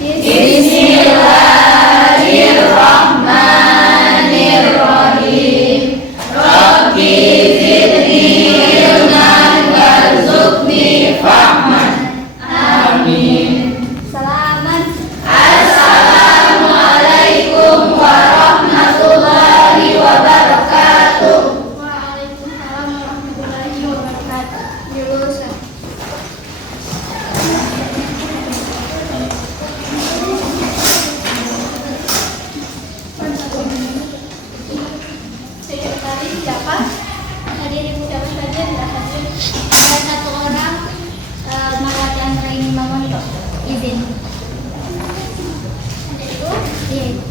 Bismillahirrahmanirrahim. Rabbi zidni ilman warzuqni fahman. Amin. Assalamualaikum warahmatullahi wabarakatuh. Waalaikumsalam warahmatullahi wabarakatuh. Jurusan sekretaris siapa? Hadirin ucapan saja tidak hadir. Ada satu orang Marawati Antara ini Mamonto. Izin. Ada itu? Iya.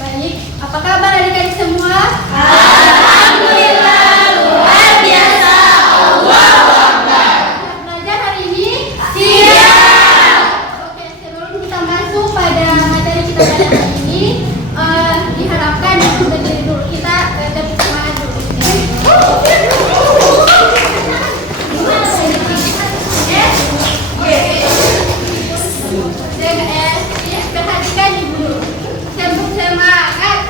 Baik, apa kabar adik-adik semua? Alhamdulillah, luar biasa. Allahu Akbar. Siap belajar hari ini? Siap. Oke, sebelum kita masuk pada materi kita pada hari ini, diharapkan untuk berdiri dulu. Kita tepuk semangat dulu. Perhatikan ibu dulu. Tepuk semangat.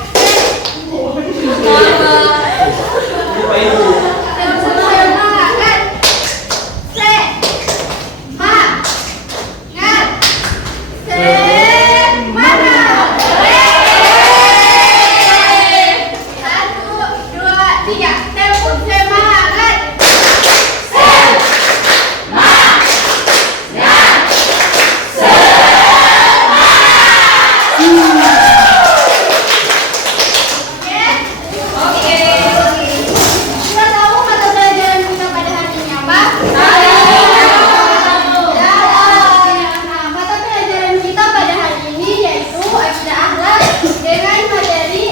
Tepuk semangat. Semangat. Satu, dua, tiga. Tepuk semangat. Oke. Sudah tahu mata pelajaran kita pada hari ini apa? Nah, mata pelajaran kita pada hari ini yaitu akidah akhlak dengan materi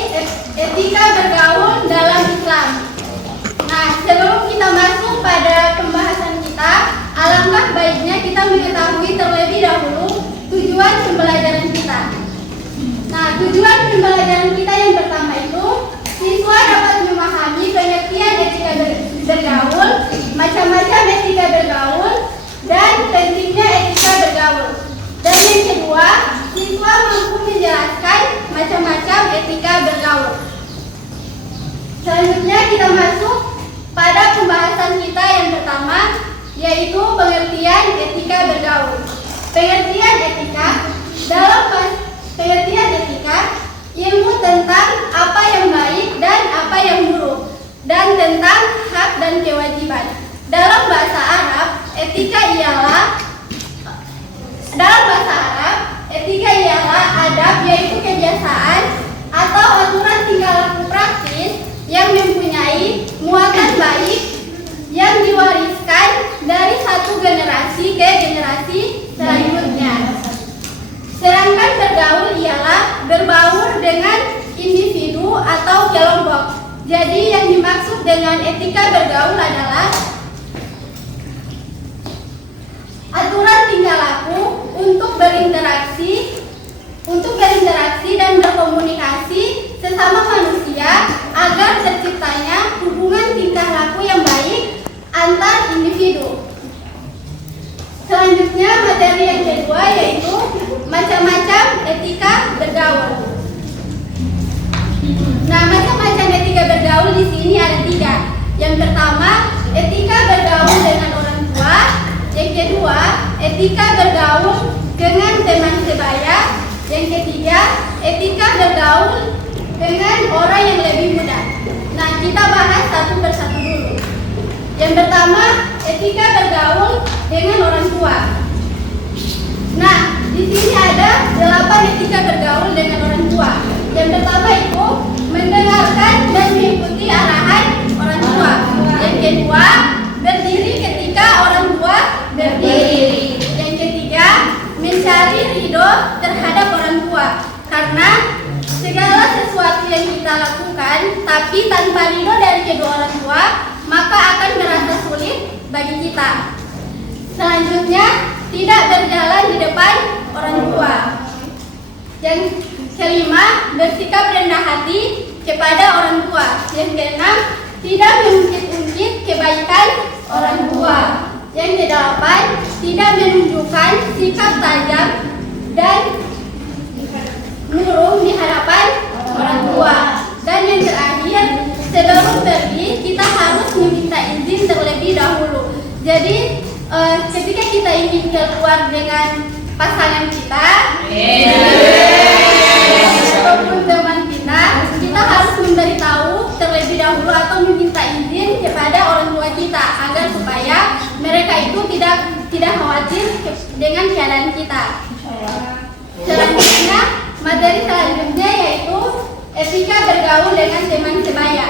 etika bergaul dalam Islam. Nah, sebelum kita masuk pada pembahasan kita, alangkah baiknya kita mengetahui terlebih dahulu tujuan pembelajaran kita. Nah, tujuan pembelajaran kita yang pertama itu siswa dapat memahami pengertian etika bergaul, macam-macam etika bergaul, dan pentingnya etika bergaul. Dan yang kedua, siswa mampu menjelaskan macam-macam etika bergaul. Selanjutnya kita masuk pada pembahasan kita yang pertama, yaitu pengertian etika bergaul. Pengertian etika dalam pengertian etika, ilmu tentang apa yang baik dan apa yang buruk, dan tentang hak dan kewajiban. Dalam bahasa Arab, etika ialah adab, yaitu kebiasaan atau aturan tingkah laku praktis yang mempunyai muatan baik yang diwariskan dari satu generasi ke generasi selanjutnya. Sedangkan bergaul ialah berbaur dengan individu atau kelompok. Jadi yang dimaksud dengan etika bergaul adalah aturan tingkah laku untuk berinteraksi dan berkomunikasi sesama manusia agar terciptanya hubungan tingkah laku yang baik antar individu. Selanjutnya materi yang kedua yaitu macam-macam etika bergaul. Nah, macam-macam etika bergaul di sini ada 3. Yang pertama, etika bergaul dengan orang tua. Yang kedua, etika bergaul dengan teman sebaya. Yang ketiga, etika bergaul dengan orang yang lebih muda. Nah, kita bahas satu persatu dulu. Yang pertama, etika bergaul dengan orang tua. Nah, di sini ada 8 etika bergaul dengan orang tua. Yang pertama itu mendengarkan dan mengikuti arahan orang tua. Yang kedua, berdiri ketika orang tua berdiri. Yang ketiga, mencari ridho terhadap orang tua. Karena segala sesuatu yang kita lakukan tapi tanpa ridho dari kedua orang tua, maka akan merasa sulit bagi kita. Selanjutnya, tidak berjalan di depan orang tua. Yang kelima, bersikap rendah hati kepada orang tua. Yang keenam, tidak mengungkit-ungkit kebaikan orang tua. Yang tidak menunjukkan sikap tajam dan murung di hadapan orang tua. Dan yang terakhir, sebelum pergi kita harus meminta izin terlebih dahulu. Jadi ketika kita ingin keluar dengan pasangan kita ataupun teman kita harus memberitahu terlebih dahulu atau meminta izin kepada orang tua kita agar supaya mereka itu tidak khawatir dengan keadaan kita. Selanjutnya, materi selanjutnya yaitu etika bergaul dengan teman sebaya.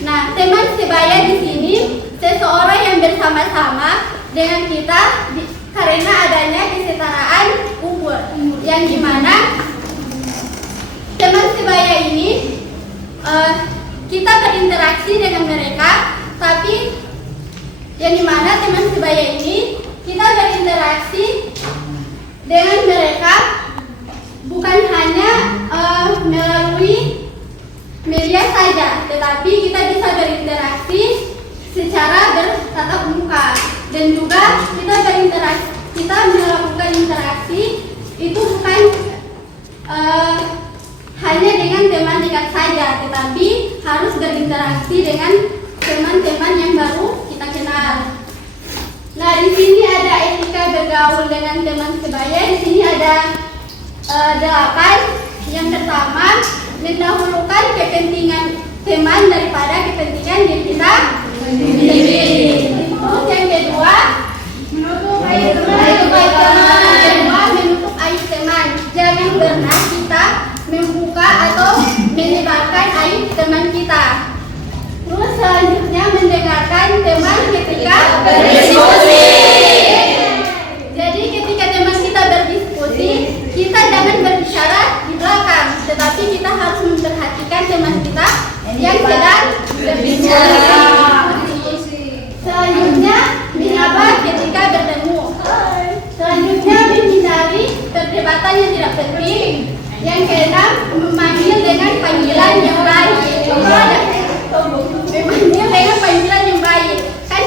Nah, teman sebaya di sini seseorang yang bersama-sama dengan kita karena adanya kesetaraan umur, yang dimana teman sebaya ini kita berinteraksi dengan mereka, tapi yang dimana teman sebaya ini kita berinteraksi dengan mereka bukan hanya melalui media saja, tetapi kita bisa berinteraksi secara bertatap muka, dan juga kita melakukan interaksi itu bukan hanya dengan teman dekat saja, tetapi harus berinteraksi dengan teman-teman yang baru kita kenal. Nah, di sini ada etika bergaul dengan teman sebaya. Di sini ada 8. Yang pertama, mendahulukan kepentingan teman daripada kepentingan diri kita sendiri. Terus yang kedua, menutup aib teman. Jangan pernah kita membuka atau menyebarkan aib teman kita. Terus selanjutnya, mendengarkan teman ketika berdiskusi. Jadi ketika teman kita berdiskusi, kita jangan berbicara di belakang, tetapi kita harus memperhatikan teman kita yang sedang berdiskusi. Selanjutnya, menyapa ketika bertemu. Selanjutnya, menghindari perdebatan yang tidak penting. Yang keenam, memanggil dengan panggilan yang baik. Memanggil dengan panggilan yang baik. Kan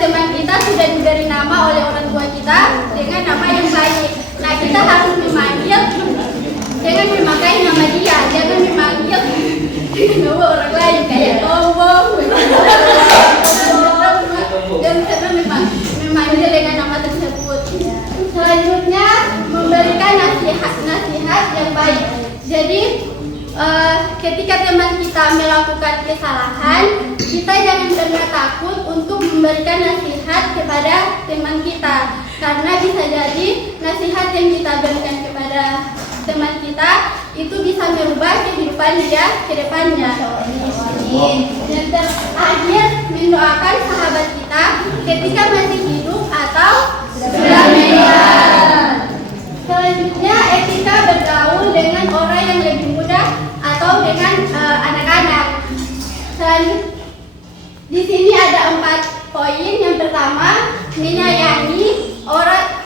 teman kita sudah diberi nama oleh orang tua kita dengan nama yang baik. Nah, kita harus memanggil dengan memakai nama dia, jangan memanggil nama orang lain kayak tombong. Dan kita memanggil dengan nama tersebut. Selanjutnya, memberikan nasihat yang baik. Jadi ketika teman kita melakukan kesalahan, kita jangan pernah takut untuk memberikan nasihat kepada teman kita, karena bisa jadi nasihat yang kita berikan kepada teman kita itu bisa merubah kehidupan dia ke depannya. Dan terakhir, mendoakan sahabat kita ketika masih hidup atau sudah meninggal. Selanjutnya, etika bergaul dengan orang yang lebih muda atau dengan anak-anak. Selanjutnya, di sini ada 4 poin. Yang pertama, menyayangi orang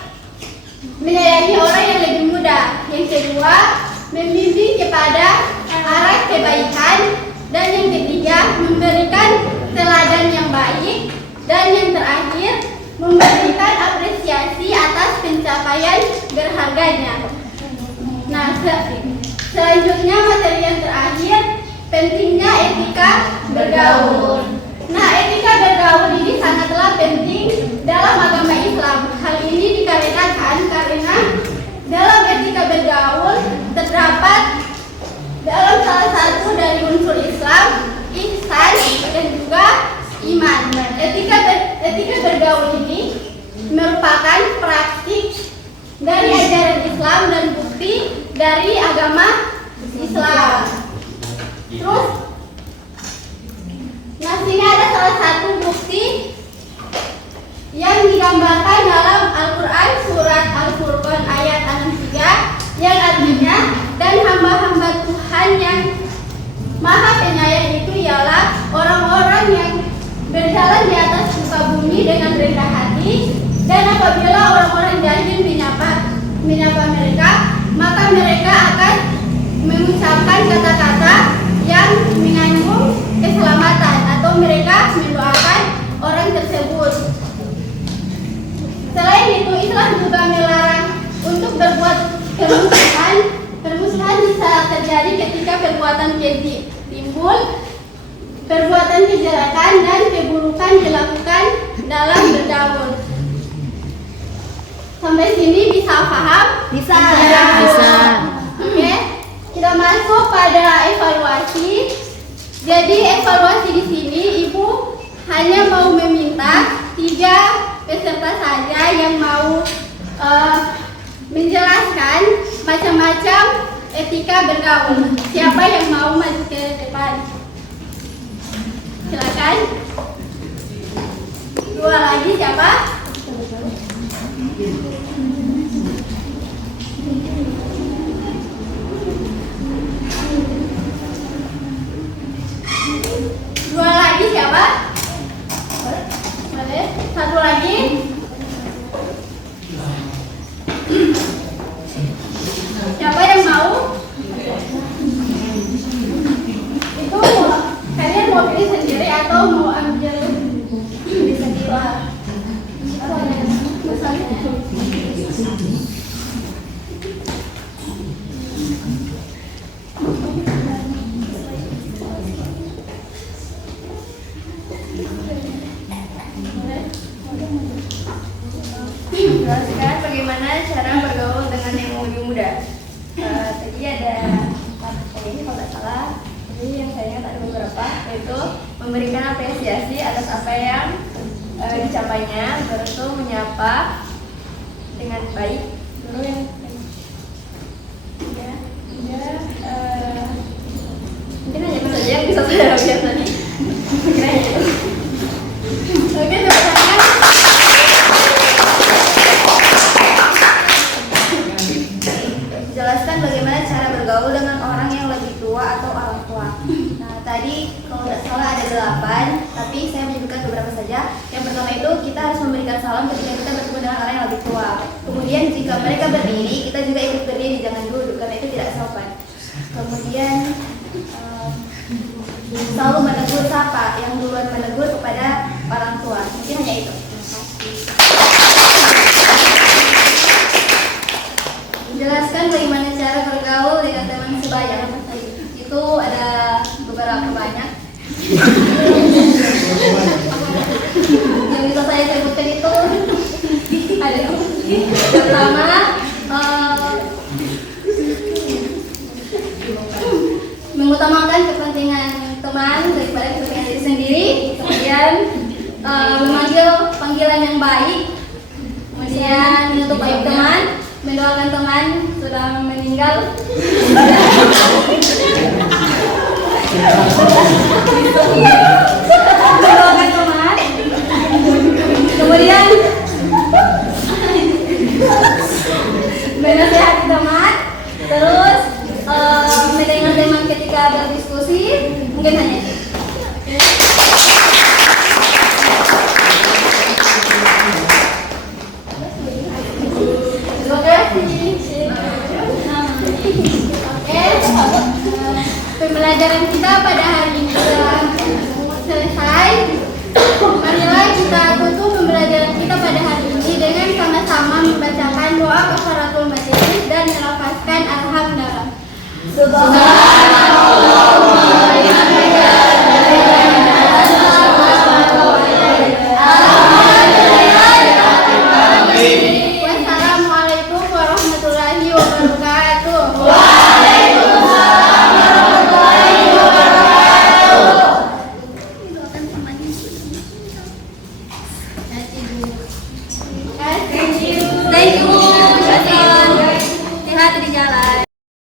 yang lebih muda. Yang kedua, membimbing kepada arah kebaikan. Dan yang ketiga, memberikan teladan yang baik. Dan yang terakhir, memberikan apresiasi atas pencapaian berharganya. Nah, selanjutnya materi yang terakhir, pentingnya etika bergaul. Nah, etika bergaul ini sangatlah penting dalam agama Islam. Hal ini dikarenakan karena dalam etika bergaul terdapat dalam salah satu dari unsur Islam, ihsan dan juga iman. Etika bergaul ini merupakan praktik dari ajaran Islam dan bukti dari agama Islam. Terus, nah sini ada salah satu bukti yang digambarkan dalam Al-Quran surat Al-Furqan ayat 63 yang artinya, dan hamba-hamba Tuhan yang Maha Penyayang itu ialah orang-orang yang berjalan di atas muka bumi dengan rendah hati, dan apabila orang-orang jahil menyapa mereka, maka mereka akan mengucapkan kata-kata yang mengandung keselamatan, atau mereka mendoakan orang Allah juga melarang untuk berbuat permusuhan. Permusuhan bisa terjadi ketika perbuatan keji timbul, perbuatan kejelekan dan keburukan dilakukan dalam bergaul. Sampai sini bisa paham? Bisa. Oke, kita masuk pada evaluasi. Jadi evaluasi di sini Ibu hanya mau meminta 3 peserta saja yang mau menjelaskan macam-macam etika bergaul. Siapa yang mau maju ke depan? Silakan. 2 lagi siapa? Dua lagi siapa? Boleh. 1 lagi. Siapa yang mau? Itu kalian mau pilih sendiri atau mau ambil inisiatif? Jelaskan bagaimana cara bergaul dengan yang lebih muda. Tadi ada 4 poin kalau tidak salah. Jadi yang saya ingat ada beberapa, yaitu memberikan apresiasi atas apa yang dicapainya, baru itu menyapa dengan baik. Baru yang mungkin hanya itu saja yang bisa saya lihat tadi. Oke, silakan. Jelaskan bagaimana cara bergaul dengan orang yang lebih tua atau orang tua. Nah, tadi kalau tidak salah ada 8, tapi saya menyebutkan beberapa saja. Yang pertama itu kita harus memberikan salam ketika kita bertemu dengan orang yang lebih tua. Kemudian jika mereka berdiri, kita juga ikut berdiri, jangan duduk karena itu tidak sopan. Kemudian selalu menegur sapa, yang duluan menegur kepada orang tua. Mungkin hanya itu. Jelaskan bagaimana cara bergaul dengan teman sebaya. Itu ada beberapa banyak. Yang bisa saya sebutkan itu ada yang pertama mengutamakan kepentingan teman daripada kepentingan diri sendiri. Kemudian memanggil panggilan yang baik. Kemudian menutup aib teman, mendoakan teman sudah meninggal. Mendoakan teman. Kemudian menasihati teman. Terus mendengar teman ketika berdiskusi. Mungkin hanya itu. Pembelajaran kita pada hari ini sudah selesai. Marilah kita tutup pembelajaran kita pada hari ini dengan sama-sama membacakan doa kafaratul majelis dan melafazkan alhamdulillah.